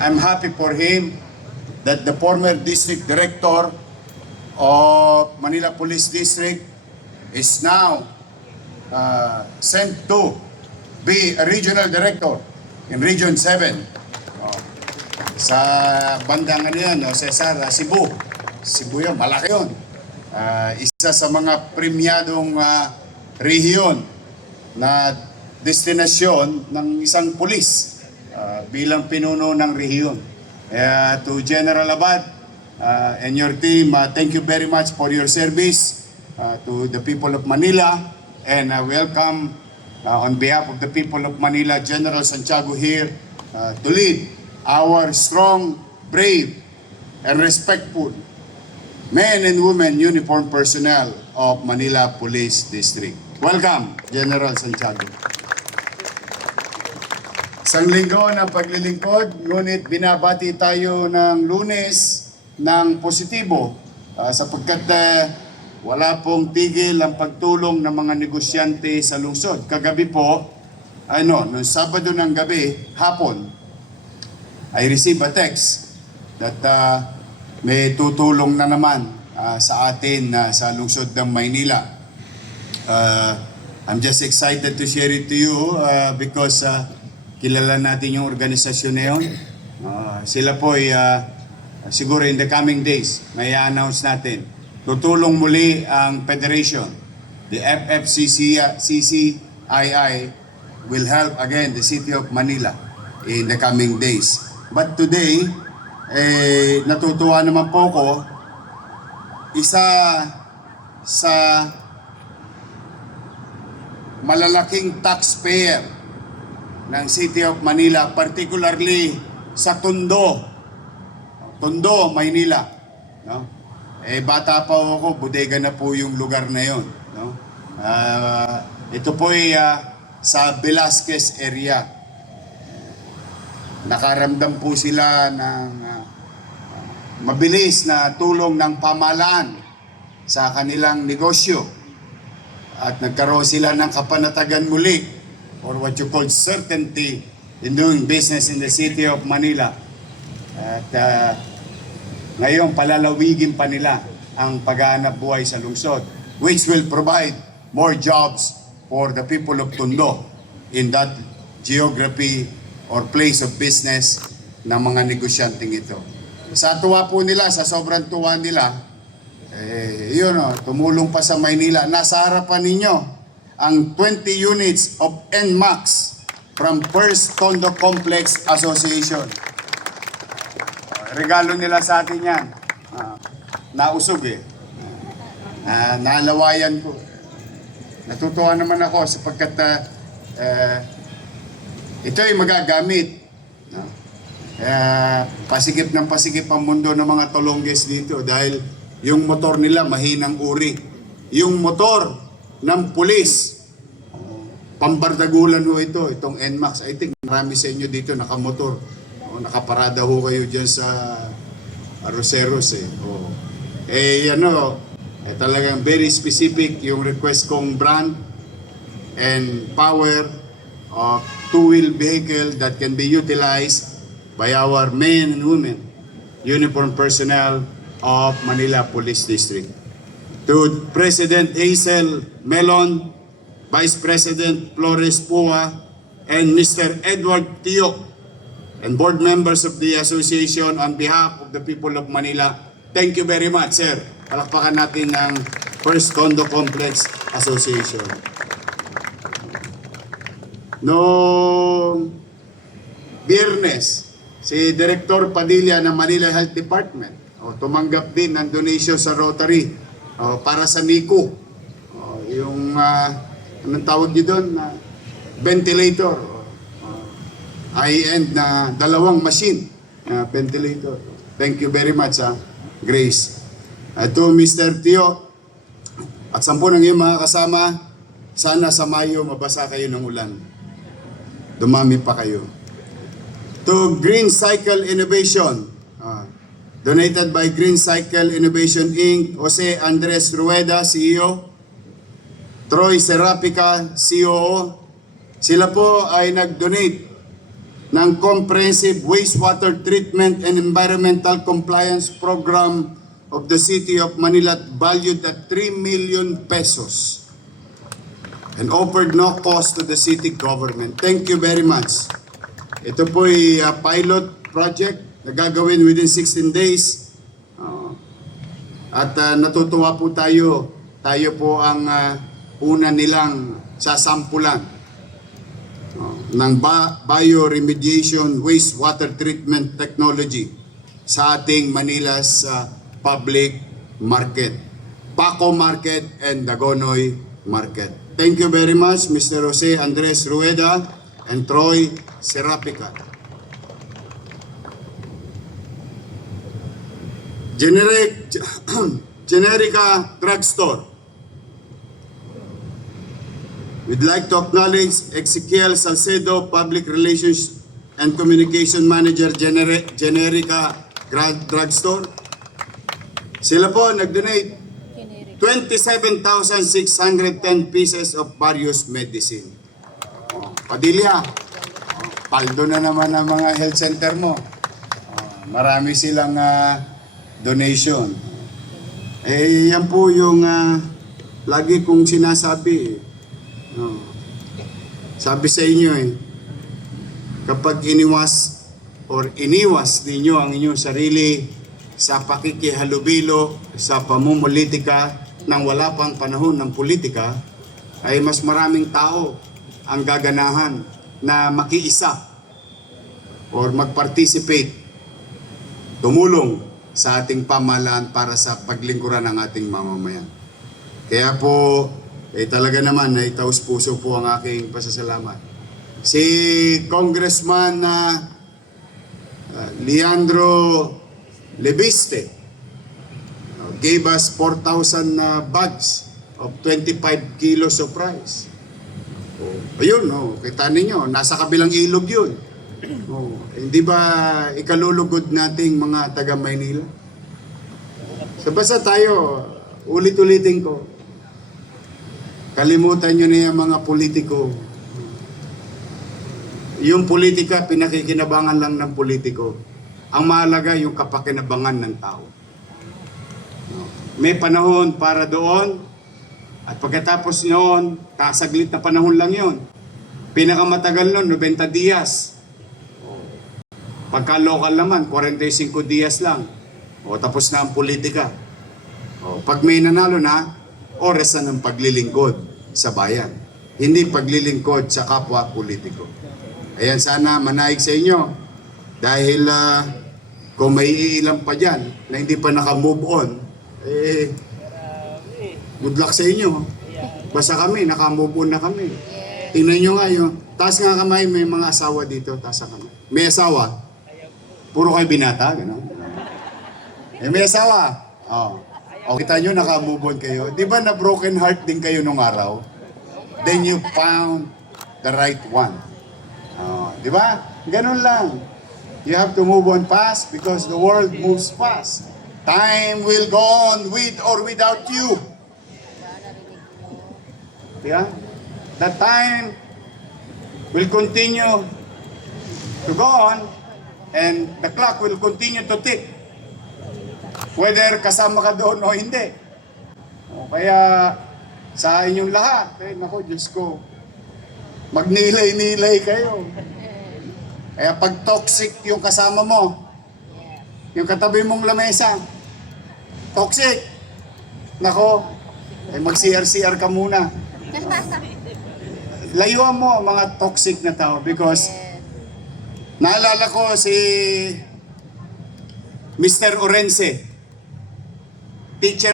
I'm happy for him that the former district director of Manila Police District is now sent to be a regional director in Region 7. Sa bandang ano yan, Cesar, Cebu. Cebu yun, malaki yun. Isa sa mga premiadong rehiyon na destinasyon ng isang pulis bilang pinuno ng rehiyon. To General Abad and your team, thank you very much for your service to the people of Manila, and welcome on behalf of the people of Manila, General Santiago here to lead our strong, brave, and respectful men and women uniformed personnel of Manila Police District. Welcome, General Santiago. Isang linggo ng paglilingkod, ngunit binabati tayo ng Lunes ng positibo sapagkat wala pong tigil ang pagtulong ng mga negosyante sa lungsod. Kagabi po, noong Sabado ng gabi, hapon, I received a text that may tutulong na naman sa atin sa lungsod ng Maynila. I'm just excited to share it to you because kilala natin yung organisasyon na yun. Sila po ay siguro in the coming days may announce natin. Tutulong muli ang Federation. The FFCCII will help again the City of Manila in the coming days. But today, natutuwa naman po ko, isa sa malalaking taxpayer ng City of Manila, particularly sa Tondo, Maynila. No? Bata pa ako, bodega na po yung lugar na yon. No? Ito po ay sa Velasquez area. Nakaramdam po sila ng mabilis na tulong ng pamahalaan sa kanilang negosyo. At nagkaroon sila ng kapanatagan muli or what you call certainty in doing business in the City of Manila. At ngayon palalawigin pa nila ang paghahanap buhay sa lungsod, which will provide more jobs for the people of Tondo in that geography or place of business ng mga negosyanteng ito. Sa tuwa po nila, sa sobrang tuwa nila, tumulong pa sa Maynila. Nasa harapan ninyo ang 20 units of NMAX from First Tondo Complex Association. Regalo nila sa atin yan. Nausog nalawayan ko. Natutuwa naman ako sapagkat ito ay magagamit. Pasigip ng pasigip ang mundo ng mga Tolongges dito dahil yung motor nila mahinang uri. Yung motor ng pulis, pambardagulan ho itong NMAX. I think marami sa inyo dito nakamotor. Nakaparada ho kayo dyan sa Arroceros. Talagang very specific yung request kong brand and power of two-wheel vehicle that can be utilized by our men and women, uniformed personnel of Manila Police District. To President Hazel Melon, Vice President Flores Pua, and Mr. Edward Tio, and board members of the association, on behalf of the people of Manila, thank you very much, sir. Palakpakan natin ng First Tondo Complex Association. Noong Biyernes, si Director Padilla ng Manila Health Department tumanggap din ng donation sa Rotary para sa NICU. Yung anong tawag niyo doon? Ventilator. High-end na dalawang machine ventilator. Thank you very much, Grace. To Mr. Tio at 10 ng iyong mga kasama, sana sa Mayo mabasa kayo ng ulan. Dumami pa kayo. To Green Cycle Innovation, donated by Green Cycle Innovation Inc., Jose Andres Rueda, CEO, Troy Serapica, COO. Sila po ay nag-donate ng Comprehensive Wastewater Treatment and Environmental Compliance Program of the City of Manila valued at 3 million pesos and offered no cost to the city government. Thank you very much. Ito po ay pilot project na gagawin within 16 days. At natutuwa po tayo. Tayo po ang una nilang sasampulan ng bioremediation wastewater treatment technology sa ating Manila's public market, Paco Market and Dagonoy Market. Thank you very much, Mr. Jose Andres Rueda and Troy Serapica. Generica Drugstore. We'd like to acknowledge Ezekiel Salcedo, Public Relations and Communication Manager, Generica Drugstore. Sila po nag-donate 27,610 pieces of various medicine. Padilya, paldo na naman ang mga health center mo. Marami silang donation. Yan po yung lagi kong sinasabi. Sabi sa inyo kapag iniwas ninyo ang inyong sarili sa pakikihalubilo sa pamumulitika nang wala pang panahon ng politika, ay mas maraming tao ang gaganahan na makiisa or mag-participate, tumulong sa ating pamahalaan para sa paglingkuran ng ating mamamayan. Kaya po, talaga naman, naitaos puso po ang aking pasasalamat. Si Congressman Leandro Lebiste gave us 4,000 bags of 25 kilos of rice. Ayun, kita ninyo, nasa kabilang ilog yun. Hindi ba ikalulugod nating mga taga Maynila? So basta tayo, ulit-ulitin ko, kalimutan nyo na yung mga politiko. Yung politika, pinakikinabangan lang ng politiko. Ang mahalaga yung kapakinabangan ng tao. May panahon para doon, at pagkatapos noon, kasaglit na panahon lang yun. Pinakamatagal noon, 90 dias. Pagka local naman, 45 dias lang. Tapos na ang politika. Pag may nanalo na, oras na ng paglilingkod sa bayan. Hindi paglilingkod sa kapwa politiko. Ayan, sana manaig sa inyo. Dahil kung may ilang pa dyan na hindi pa naka-move on, good luck sa inyo. Basta kami, naka-move on na kami. Tingnan nyo nga yun. Taas nga kamay, may mga asawa dito. Taas nga kamay. May asawa? Puro kayo binata, gano'n? May asawa? O kita nyo, naka-move on kayo. Di ba na broken heart din kayo nung araw? Then you found the right one. Di ba? Ganun lang. You have to move on fast because the world moves fast. Time will go on with or without you. Yeah? The time will continue to go on and the clock will continue to tick. Whether kasama ka doon o hindi. Kaya sa inyong lahat, naku, Diyos ko, magnilay-nilay kayo. Kaya pag toxic yung kasama mo, yung katabi mong lamesa, toxic, nako, mag-CR-CR ka muna. Layuan mo ang mga toxic na tao because naalala ko si Mr. Orense, teacher